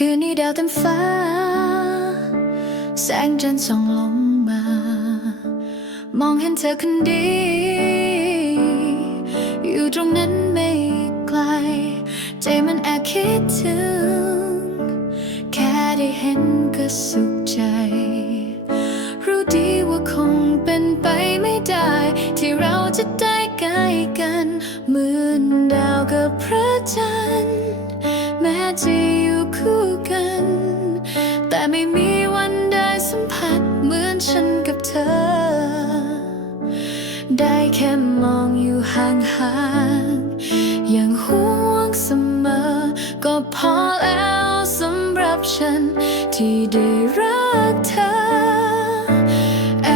คืนนี้ดาวเต็มฟ้า แสงจันทร์ส่องลงมา มองเห็นเธอคนเดียวอยู่ตรงนั้นไม่ไกล ใจมันแอบคิดถึง แค่ได้เห็นก็สุขใจ รู้ดีว่าคงเป็นไปไม่ได้ ที่เราจะได้ใกล้กันเหมือนดาวกับพระจันทร์ แค่มองอยู่ห่างๆอย่างห่วงเสมอ ก็พอแล้วสำหรับฉัน ที่ได้รักเธอ แอ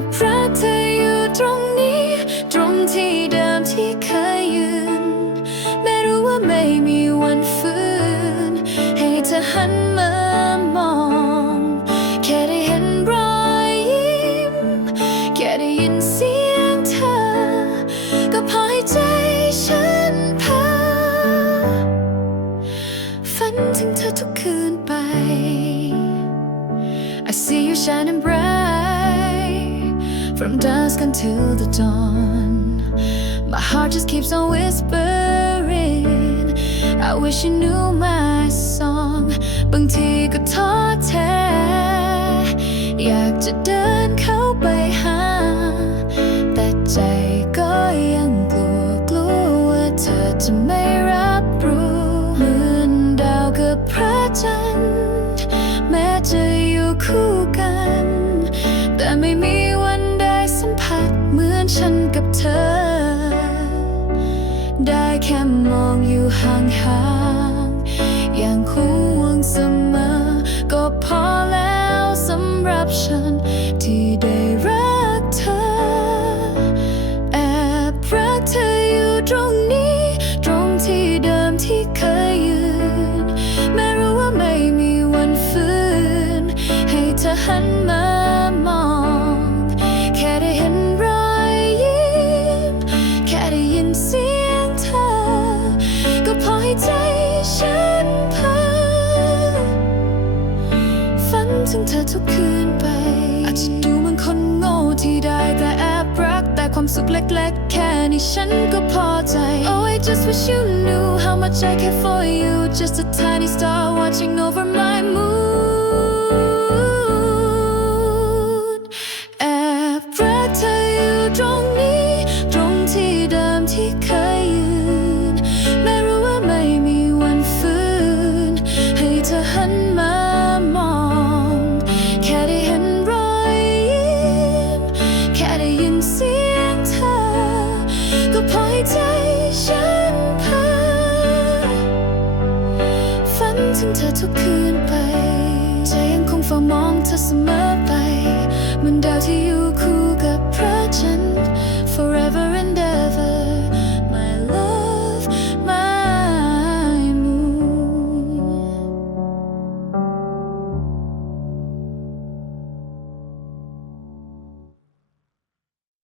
บรักเธออยู่ตรงนี้ ตรงที่เดิมที่เคยยืน ไม่รู้ว่าไม่มี I see you shining bright from dusk until the dawn. My heart just keeps on whispering. I wish you knew my song. บางทีก็ท้อแท้ อยากจะเดินเข้าไปหา แต่ใจ ไม่มีวันได้สัมผัสเหมือนฉันกับเธอ ได้แค่มองอยู่ห่างๆอย่างคู่วงเสมอ ก็พอแล้วสำหรับฉัน ทุกคืนไป อาจจะดูเหมือนคนโง่ที่ได้แต่แอบรัก แต่ความสุขเล็กๆ แค่นี้ฉันก็พอใจ Oh I just wish you knew how much I care for you Just a tiny star watching over my moon ใจฉันพาฝันถึงเธอทุกคืนไปใจยังคงเฝ้ามองเธอเสมอไปเหมือนดาวที่อยู่คู่กับ